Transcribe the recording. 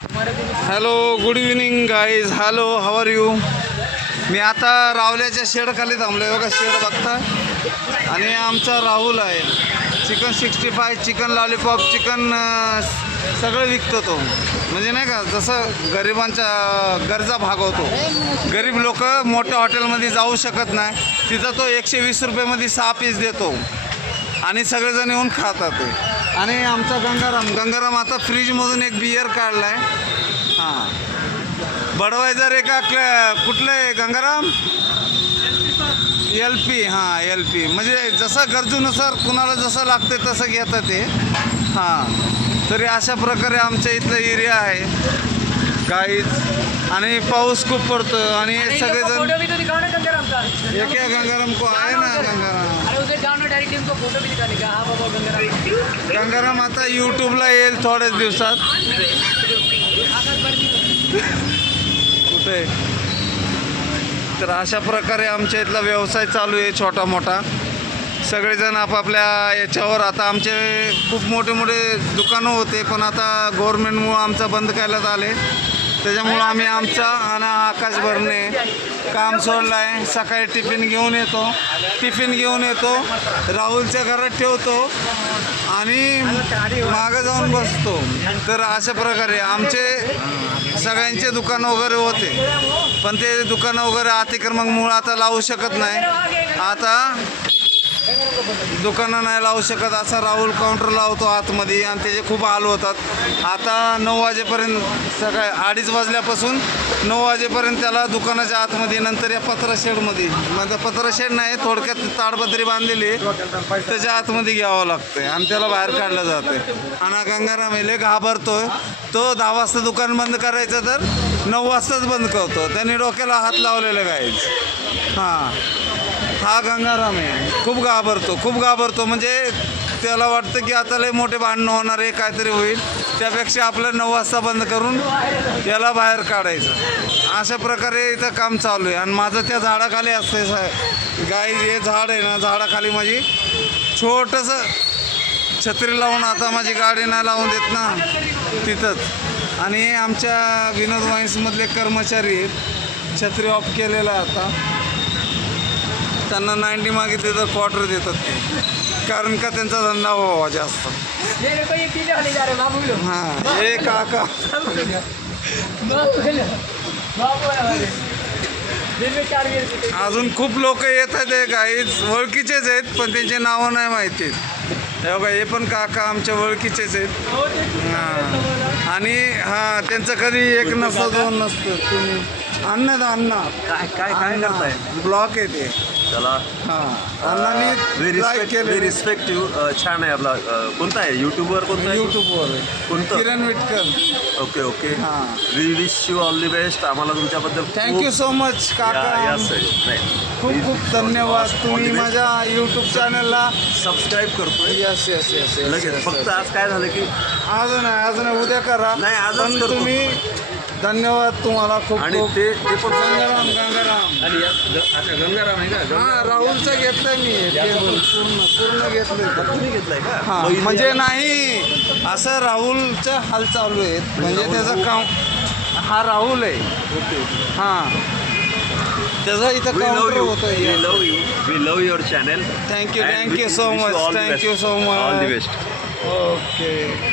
Hello, good evening guys. Hello, how are you? मी आता रावल्याच्या शेडखाली थांबलो आहे. बघा शेड बघता. आणि आमचा राहुल आहे. चिकन 65, चिकन लॉलीपॉप, चिकन सगळं विकतो तो. म्हणजे नाही का, जसं गरिबांच्या गरजा भागवतो. गरीब लोक मोठ्या हॉटेलमध्ये जाऊ शकत नाही, तिथं तो 120 रुपयेमध्ये 6 पीस देतो आणि सगळेजण येऊन खातात ते. आणि आमचा गंगाराम आता फ्रीजमधून एक बियर काढला आहे. हां, बडवायझर आहे का? कुठलं आहे गंगाराम? LP. हां, LP. म्हणजे जसं गरजूनुसार कुणाला जसं लागते तसं घेतात ते. हां, तरी अशा प्रकारे आमच्या इथलं एरिया आहे गाईज. आणि पाऊस खूप पडतो आणि सगळेजण एक गंगाराम को आहे ना. गंगाराम आता यूट्यूबला येईल थोड्याच दिवसात. कुठे? तर अशा प्रकारे आमच्या इथला व्यवसाय चालू आहे छोटा मोठा. सगळेजण आपापल्या याच्यावर. आता आमचे खूप मोठे मोठे दुकानं होते, पण आता गव्हर्नमेंटमुळं आमचा बंद करण्यात आले. त्याच्यामुळं आम्ही आमचा आणि आकाश भरणे काम सोडलं आहे. सकाळी टिफिन घेऊन येतो, राहुलच्या घरात ठेवतो आणि मागं जाऊन बसतो. तर अशा प्रकारे आमचे सगळ्यांचे दुकानं वगैरे होते, पण ते दुकानं वगैरे अतिक्रमणामुळं आता लावू शकत नाही. आता दुकानं नाही लावू शकत. असा राहुल काउंटर लावतो आतमध्ये आणि त्याचे खूप हाल होतात. आता 9 वाजेपर्यंत, सकाळी 2:30 वाजल्यापासून 9 वाजेपर्यंत त्याला दुकानाच्या आतमध्ये, नंतर या पत्रा शेडमध्ये, म्हणजे पत्रा शेड नाही, थोडक्यात ताडपत्री बांधलेली, त्याच्या आतमध्ये घ्यावं लागतं आणि त्याला बाहेर काढलं जातं. आणि गंगाराम लय घाबरतोय. तो 10 वाजता दुकान बंद करायचं तर 9 वाजताच बंद करतो. त्यांनी डोक्याला हात लावलेला गाईज. हां, हा गंगाराम आहे. खूप घाबरतो. म्हणजे त्याला वाटतं की आता लय मोठे भांडणं होणार आहे, काहीतरी होईल, त्यापेक्षा आपलं 9 वाजता बंद करून त्याला बाहेर काढायचं. अशा प्रकारे इथं काम चालू आहे. आणि माझं त्या झाडाखाली असते गाई. हे झाड आहे ना, झाडाखाली माझी छोटंसं छत्री लावून, आता माझी गाडी नाही लावून देत ना तिथंच. आणि आमच्या विनोद वाईन्समधले कर्मचारी आहेत, छत्री ऑफ केलेला आता. त्यांना 90 मागितले तर क्वार्टर देतात ते, कारण का त्यांचा धंदा व्हावा जास्त. हां, हे काका अजून खूप लोक येत आहेत. हे गाईज ओळखीचेच आहेत, पण त्यांचे नावं नाही माहिती. हे बघा, हे पण काका आमच्या ओळखीचेच आहेत. हां, आणि हां, त्यांचं कधी एक नसतं, 2 नसतं. तुम्ही अण्णा काय करताय? ब्लॉक आहे ते. चला. हां, अण्णांनी रिस्पेक्टिव्ह. छान आहे आपला. कोणता आहे यूट्यूबवर? कोणता आहे यूट्यूबवर? कोणतं? किरण विटकर. ओके. हां, we wish you all the best. आम्हाला तुमच्याबद्दल थँक्यू सो मच काका. खूप धन्यवाद. तुम्ही माझ्या यूट्यूब चॅनलला सबस्क्राईब करतोय. यस. लगेच. फक्त आज काय झालं की अजून उद्या करा. नाही, आजच पण करतो. तुम्ही धन्यवाद तुम्हाला खूप. आणि ते पण गंगाराम. आणि अच्छा, गंगाराम आहे का? हां, राहुलचं घेतलंय मी. पूर्ण घेतलंय. तुम्ही घेतलाय का? हां, म्हणजे नाही, असं राहुलचं हाल चालू आहेत. म्हणजे त्याचं काम. हा राहुल आहे. ओके. हां, त्याचं इथं काउंटर होतं. We love your channel. Thank you so much. All the best. Okay.